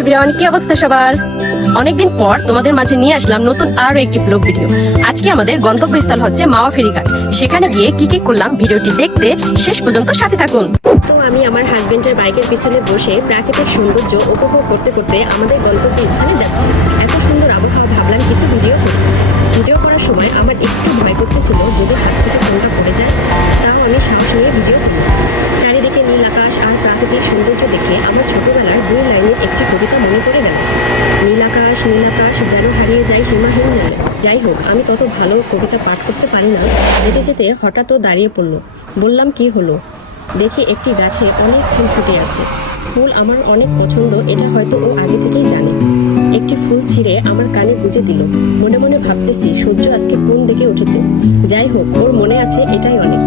Everyone, কি অবস্থা সবার? অনেকদিন পর তোমাদের মাঝে নিয়ে আসলাম নতুন আরো একটি ব্লগ ভিডিও। আজকে আমাদের গন্তব্যস্থল হচ্ছে মাওয়া ফেরিঘাট। সেখানে গিয়ে কি কি করলাম ভিডিওটি দেখতে শেষ পর্যন্ত সাথে থাকুন। তো আমি আমার হাজবেন্ডের বাইকের পিছনে বসে প্রাকৃতিক সৌন্দর্য উপভোগ করতে করতে আমাদের গন্তব্যস্থানে যাচ্ছি। এত সুন্দর আবহাওয়া, ভাবলাম কিছু ভিডিও করি। ভিডিও করার সময় আমার একটু ভয় করতেছিল যদি হাত থেকে ফোনটা পড়ে যায়, তাও আমি সাহস নিয়ে ভিডিও করি। চারিদিকে নীল আকাশ আর প্রাকৃতিক সৌন্দর্য দেখে আমার ছোটবেলার 2 লাইনের একটি কবিতা মনে পড়ে গেল। নীল আকাশ যেন হারিয়ে যায় সীমাহীন নীলে। যাই হোক, আমি তত ভালো কবিতা পাঠ করতে পারি না। যেতে যেতে হঠাৎ দাঁড়িয়ে পড়লো। বললাম, কি হলো? দেখি একটি গাছে অনেক ফুল ফুটে আছে। ফুল আমার অনেক পছন্দ, এটা হয়তো ও আগে থেকেই জানে। একটি ফুল ছিঁড়ে আমার কানে গুঁজে দিল। মনে মনে ভাবতেছি সূর্য আজকে কোন দিকে উঠেছে। যাই হোক, ওর মনে আছে, এটাই অনেক।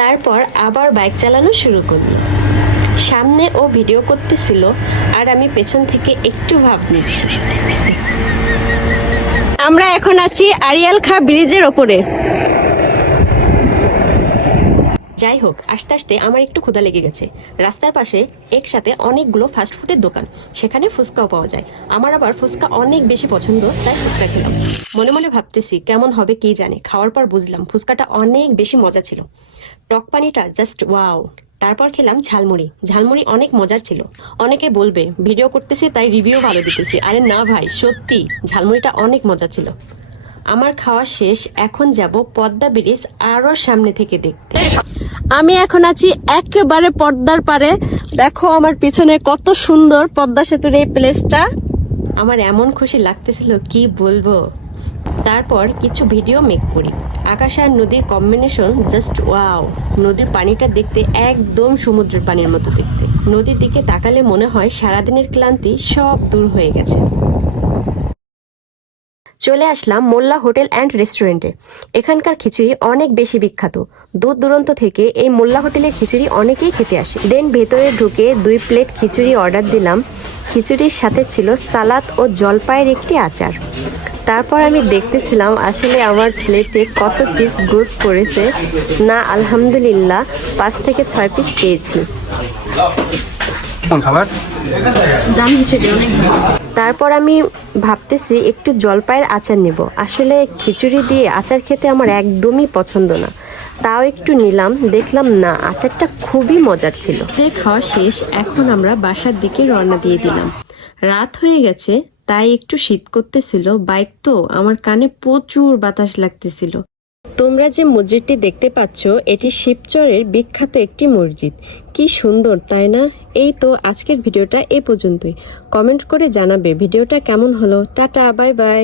তারপর আবার বাইক চালানো শুরু করলো। সামনে ও ভিডিও করতেছিল আর আমি পেছন থেকে একটু ভাব নিচ্ছি। আমরা এখন আছি আরিয়াল খাঁ ব্রিজের ওপরে। যাই হোক, আস্তে আস্তে আমার একটু ক্ষুধা লেগে গেছে। রাস্তার পাশে একসাথে অনেকগুলো ফাস্টফুডের দোকান, সেখানে ফুচকাও পাওয়া যায়। আমার আবার ফুচকা অনেক বেশি পছন্দ, তাই ফুচকা খেলাম। মনে মনে ভাবতেছি কেমন হবে কে জানে। খাওয়ার পর বুঝলাম ফুচকাটা অনেক বেশি মজা ছিল। টক পানিটা জাস্ট ওয়াও। তারপর খেলাম ঝালমুড়ি। ঝালমুড়ি অনেক মজার ছিল। অনেকে বলবে ভিডিও করতেছি তাই রিভিউ ভালো দিতেছি। আরে না ভাই, সত্যি ঝালমুড়িটা অনেক মজা ছিল। আমার খাওয়া শেষ, এখন যাব পদ্মা ব্রিজ আরো সামনে থেকে দেখতে। আমি এখন আছি একেবারে পদ্মার পারে। দেখো আমার পিছনে কত সুন্দর পদ্মা সেতুর এই প্লেসটা। আমার এমন খুশি লাগতেছিল কি বলবো। তারপর কিছু ভিডিও মেক করি। আকাশ আর নদীর কম্বিনেশন জাস্ট ওয়াও। নদীর পানিটা দেখতে একদম সমুদ্রের পানির মতো দেখতে। নদীর দিকে তাকালে মনে হয় সারাদিনের ক্লান্তি সব দূর হয়ে গেছে। চলে আসলাম মোল্লা হোটেল অ্যান্ড রেস্টুরেন্টে। এখানকার খিচুড়ি অনেক বেশি বিখ্যাত। দূর দূরান্ত থেকে এই মোল্লা হোটেলের খিচুড়ি অনেকেই খেতে আসে। দেন ভেতরে ঢুকে 2 প্লেট খিচুড়ি অর্ডার দিলাম। খিচুড়ির সাথে ছিল সালাদ ও জলপাইয়ের একটি আচার। তারপর আমি দেখতেছিলাম আসলে আমার প্লেটে কত পিস গোস পড়েছে। না, আলহামদুলিল্লাহ 5 থেকে 6 পিস পেয়েছি। তারপর আমি ভাবতেছি একটু জলপাইয়ের আচার নেব। আসলে খিচুড়ি দিয়ে আচার খেতে আমার একদমই পছন্দ না, তাও একটু নিলাম। দেখলাম না, আচারটা খুবই মজার ছিল। খাওয়া শেষ, এখন আমরা বাসার দিকে রওনা দিয়ে দিলাম। রাত হয়ে গেছে, তাই একটু শীত করতেছিল। বাইক তো, আমার কানে প্রচুর বাতাস লাগতেছিল। তোমরা যে মসজিদটি দেখতে পাচ্ছ, এটি শিবচরের বিখ্যাত একটি মসজিদ। কি সুন্দর, তাই না? এই তো আজকের ভিডিওটা এ পর্যন্তই। কমেন্ট করে জানাবে ভিডিওটা কেমন হলো। Tata, bye bye.